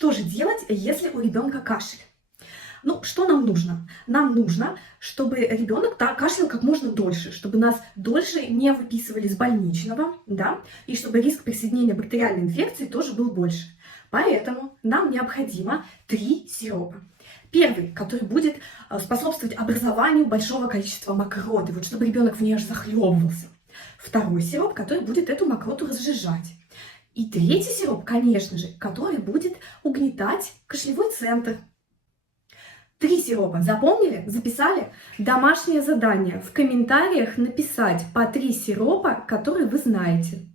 Что же делать, если у ребенка кашель? Ну, что нам нужно? Нам нужно, чтобы ребенок кашлял как можно дольше, чтобы нас дольше не выписывали с больничного, да, и чтобы риск присоединения бактериальной инфекции тоже был больше. Поэтому нам необходимо 3 сиропа. Первый, который будет способствовать образованию большого количества мокроты, вот чтобы ребенок в ней аж захлебывался. Второй сироп, который будет эту мокроту разжижать. И третий сироп, конечно же, который будет угнетать кашлевой центр. 3 сиропа. Запомнили? Записали? Домашнее задание. В комментариях написать по 3 сиропа, которые вы знаете.